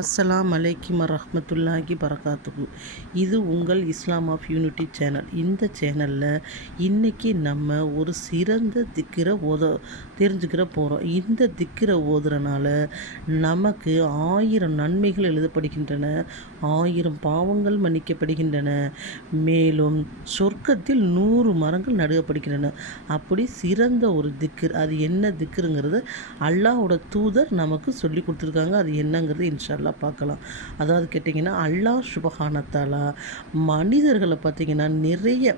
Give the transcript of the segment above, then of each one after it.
அஸ்ஸலாம் அலைக்கும் ரஹமத்துல்லாஹி பரகாத்துகு இது உங்கள் இஸ்லாம் ஆஃப் யூனிட்டி சேனல். இந்த சேனலில் இன்றைக்கி நம்ம ஒரு சிறந்த திக்கிற ஓத தெரிஞ்சுக்கிற போகிறோம் இந்த திக்கிற ஓதுறனால நமக்கு ஆயிரம் நன்மைகள் எழுதப்படுகின்றன ஆயிரம் பாவங்கள் மன்னிக்கப்படுகின்றன மேலும் சொர்க்கத்தில் நூறு மரங்கள் நடுகப்படுகின்றன. அப்படி சிறந்த ஒரு திக்கர் அது என்ன திக்கருங்கிறது அல்லாஹோட தூதர் நமக்கு சொல்லி கொடுத்துருக்காங்க. அது என்னங்கிறது இன்ஷால்லா பார்க்கலாம். அதாவது கேட்டிங்கன்னா அல்லாஹ் சுபஹானத்தாலா மனிதர்களை பார்த்திங்கன்னா நிறைய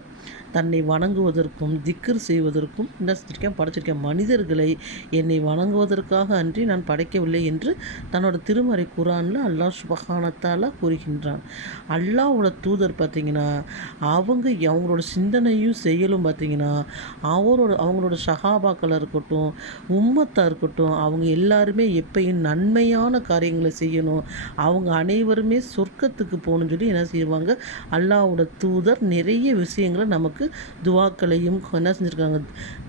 தன்னை வணங்குவதற்கும் திக்கர் செய்வதற்கும் என்ன செஞ்சிருக்கேன் படைச்சிருக்கேன். மனிதர்களை என்னை வணங்குவதற்காக அன்றி நான் படைக்கவில்லை என்று தன்னோட திருமறை குரானில் அல்லாஹ் சுபஹானத்தாலா கூறுகின்றான். அல்லாவோட தூதர் பார்த்திங்கன்னா அவங்க அவங்களோட சிந்தனையும் செயலும் பார்த்திங்கன்னா அவரோட அவங்களோட ஷஹாபாக்களாக இருக்கட்டும் உம்மத்தாக இருக்கட்டும் அவங்க எல்லாருமே எப்பயும் நன்மையான காரியங்களை செய்யணும். அவங்க அனைவருமே சொர்க்கத்துக்கு போகணும்னு சொல்லி என்ன செய்வாங்க? அல்லாவோட தூதர் நிறைய விஷயங்களை நமக்கு துவாக்களையும் என்ன செஞ்சுருக்காங்க?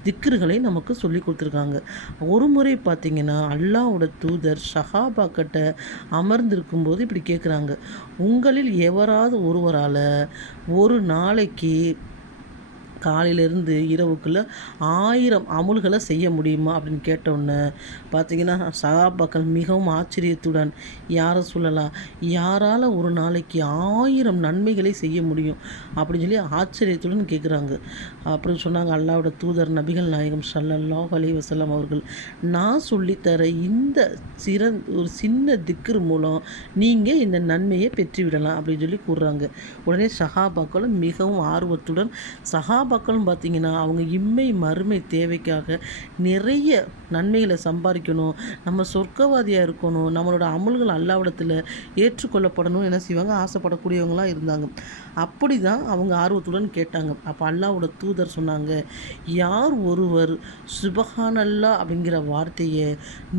திக்ருகளையும் நமக்கு சொல்லி கொடுத்துருக்காங்க. ஒரு முறை பார்த்திங்கன்னா அல்லாவோட தூதர் ஷஹாபாக்கிட்ட அமர்ந்திருக்கும் போது இப்படி கேட்குறாங்க உங்களில் எவராவது ஒருவரால் ஒரு நாளைக்கு காலையிலேருந்து இரவுக்குள்ளே ஆயிரம் அமுல்களை செய்ய முடியுமா அப்படின்னு கேட்டவுடனே பார்த்தீங்கன்னா சகாபாக்கள் மிகவும் ஆச்சரியத்துடன் யாரை சொல்லலாம் யாரால் ஒரு நாளைக்கு ஆயிரம் நன்மைகளை செய்ய முடியும்? அப்படின்னு சொல்லி ஆச்சரியத்துடன் கேட்குறாங்க அப்புறம் சொன்னாங்க அல்லாவோட தூதர் நபிகள் நாயகம் சல்லல்லா அலி வஸல்லம் அவர்கள் நான் சொல்லித்தர இந்த சிறந் ஒரு சின்ன திக்கர் மூலம் நீங்கள் இந்த நன்மையை பெற்றுவிடலாம். அப்படின்னு சொல்லி கூறுறாங்க. உடனே சஹாபாக்களும் மிகவும் ஆர்வத்துடன் சஹாபாக்களும் பார்த்தீங்கன்னா அவங்க இம்மை மறுமை தேவைக்காக நிறைய நன்மைகளை சம்பாதிக்கணும் நம்ம சொர்க்கவாதியாக இருக்கணும் நம்மளோட அமல்கள் அல்லாவிடத்தில் ஏற்றுக்கொள்ளப்படணும் என்ன செய்வாங்க? ஆசைப்படக்கூடியவங்களாக இருந்தாங்க. அப்படி தான் அவங்க ஆர்வத்துடன் கேட்டாங்க. அப்போ அல்லாவோட தூதர் சொன்னாங்க யார் ஒருவர் சுபஹானல்லா அப்படிங்கிற வார்த்தையை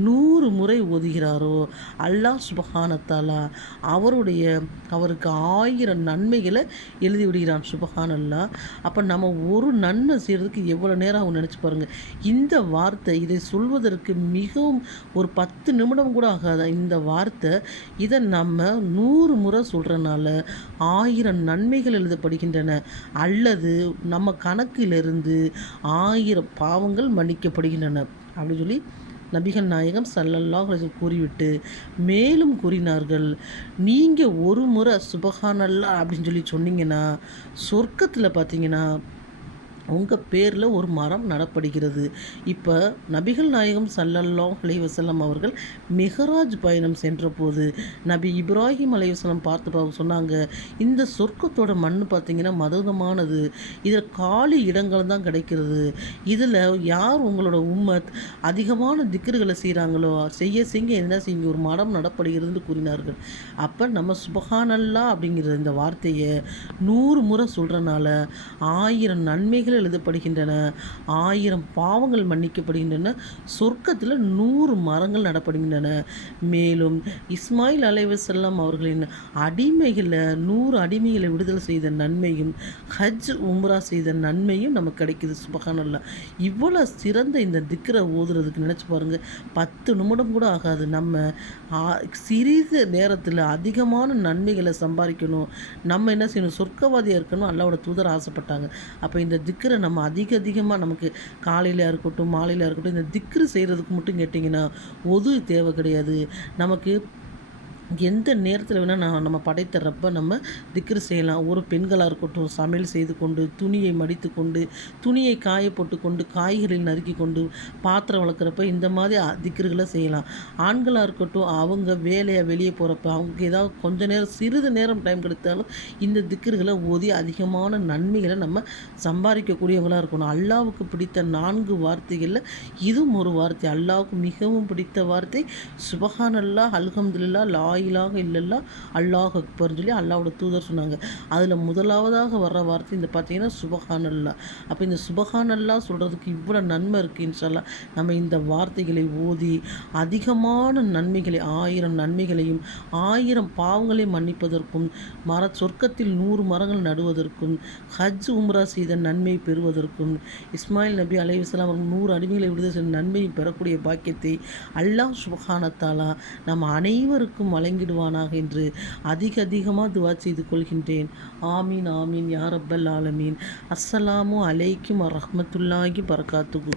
நூறு முறை ஓதுகிறாரோ அல்லாஹ் சுபஹானத்தாலா அவருடைய அவருக்கு ஆயிரம் நன்மைகளை எழுதி விடுகிறான் சுபஹானல்லா. அப்போ நம்ம ஒரு நன்மை செய்கிறதுக்கு எவ்வளோ நேரம் அவங்க நினச்சி பாருங்கள் இந்த வார்த்தை இதை சொல்வதற்கு மிகவும் ஒரு பத்து நிமிடம் கூட ஆகாத? இந்த வார்த்தை இதை நம்ம நூறு முறை சொல்கிறனால ஆயிரம் நன்மைகள் எழுதப்படுகின்றன. அல்லது நம்ம கணக்கிலிருந்து ஆயிரம் பாவங்கள் மன்னிக்கப்படுகின்றன. அப்படின்னு சொல்லி நபிகள் நாயகம் சல்லல்லாஹ் கூறிவிட்டு மேலும் கூறினார்கள் நீங்கள் ஒரு முறை சுபஹானல்லா அப்படின்னு சொல்லி சொன்னீங்கன்னா சொர்க்கத்தில் பார்த்தீங்கன்னா உங்கள் பேரில் ஒரு மரம் நடப்படுகிறது. இப்போ நபிகள் நாயகம் சல்லல்லாஹ் அலைவசல்லம் அவர்கள் மெஹராஜ் பயணம் சென்றபோது நபி இப்ராஹிம் அலைவசல்லம் பார்த்து சொன்னாங்க இந்த சொர்க்கத்தோட மண் பார்த்திங்கன்னா மதுதமானது இதில் காலி இடங்கள் தான் கிடைக்கிறது. இதில் யார் உங்களோட உம்மத் அதிகமான திக்கர்களை செய்கிறாங்களோ செய்ய செய்ய என்ன செய்யுங்க ஒரு மரம் நடப்படுகிறதுன்னு கூறினார்கள். அப்போ நம்ம சுபகானல்லா அப்படிங்கிற இந்த வார்த்தையை நூறு முறை சொல்கிறனால ஆயிரம் நன்மைகள் எழுதப்படுகின்றன. ஆயிரம் பாவங்கள் மன்னிக்கப்படுகின்றன. சொர்க்கத்தில் நூறு மரங்கள் நடப்படுகின்றன. மேலும் இஸ்மாயில் அலைவசல்லாம் அவர்களின் அடிமைகளை நூறு அடிமைகளை விடுதலை செய்த நன்மையும் ஹஜ் உம்ரா செய்த நன்மையும் நமக்கு கிடைக்கிது. சுபஹானல்லா இவ்வளோ சிறந்த இந்த திக்கரை ஓதுறதுக்கு நினச்சி பாருங்கள் பத்து நிமிடம் கூட ஆகாது. நம்ம சிறிது நேரத்தில் அதிகமான நன்மைகளை சம்பாதிக்கணும். நம்ம என்ன செய்யணும்? சொர்க்கவாதியாக இருக்கணும். அல்லாவோட தூதர் ஆசைப்பட்டாங்க. அப்போ இந்த திக்கரை நம்ம அதிக அதிகமாக நமக்கு காலையில் இருக்கட்டும் மாலையில் இருக்கட்டும் இந்த திக்ரு செய்கிறதுக்கு மட்டும் கேட்டிங்கன்னா ஒது தேவை கிடையாது. நமக்கு எந்த நேரத்தில் வேணால் நான் நம்ம படைத்தரப்ப நம்ம திக்ரு செய்யலாம். ஒரு பெண்களாக இருக்கட்டும் சமையல் செய்து கொண்டு துணியை மடித்து கொண்டு துணியை காய போட்டு கொண்டு காய்கறி நறுக்கி கொண்டு பாத்திரம் வளர்க்குறப்ப இந்த மாதிரி திக்ருகளை செய்யலாம். ஆண்களாக இருக்கட்டும் அவங்க வேலையை வெளியே போகிறப்ப அவங்க ஏதாவது கொஞ்ச நேரம் சிறிது நேரம் டைம் கிடைத்தாலும் இந்த திக்ருகளை ஓதி அதிகமான நன்மைகளை நம்ம சம்பாதிக்கக்கூடியவங்களாக இருக்கணும். அல்லாவுக்கு பிடித்த நான்கு வார்த்தைகளில் இதுவும் ஒரு வார்த்தை. அல்லாவுக்கு மிகவும் பிடித்த வார்த்தை சுபஹான் அல்ஹம்துல்லா லா வாயிலாக இல்லல்லா அல்லாஹ் அக்பர்னு சொல்லி அல்லாவோட தூதர் சொன்னாங்க. அதில் முதலாவதாக வர்ற வார்த்தை இந்த பார்த்தீங்கன்னா சுபஹான் அல்லா அப்போ இந்த சுபஹான் அல்லா சொல்கிறதுக்கு இவ்வளோ நன்மை இருக்குது இன்ஷால்லா நம்ம இந்த வார்த்தைகளை ஓதி அதிகமான நன்மைகளை ஆயிரம் நன்மைகளையும் ஆயிரம் பாவங்களை மன்னிப்பதற்கும் மர சொர்க்கத்தில் நூறு மரங்கள் நடுவதற்கும் ஹஜ் உம்ரா செய்த நன்மை பெறுவதற்கும் இஸ்மாயில் நபி அலைவிஸ்லாம் அவர்கள் நூறு அடிமைகளை விடுதல் செய்த நன்மையை பெறக்கூடிய பாக்கியத்தை அல்லாஹ் சுபஹானத்தாலா நம்ம அனைவருக்கும் வழங்கிடுவானாக என்று அதிக அதிகமாக துவா செய்து கொள்கின்றேன். ஆமீன் ஆமீன் யாரப்பல் ஆலமீன். அஸ்ஸலாமு அலைக்கும் வரஹ்மத்துல்லாஹி பரகாத்துகு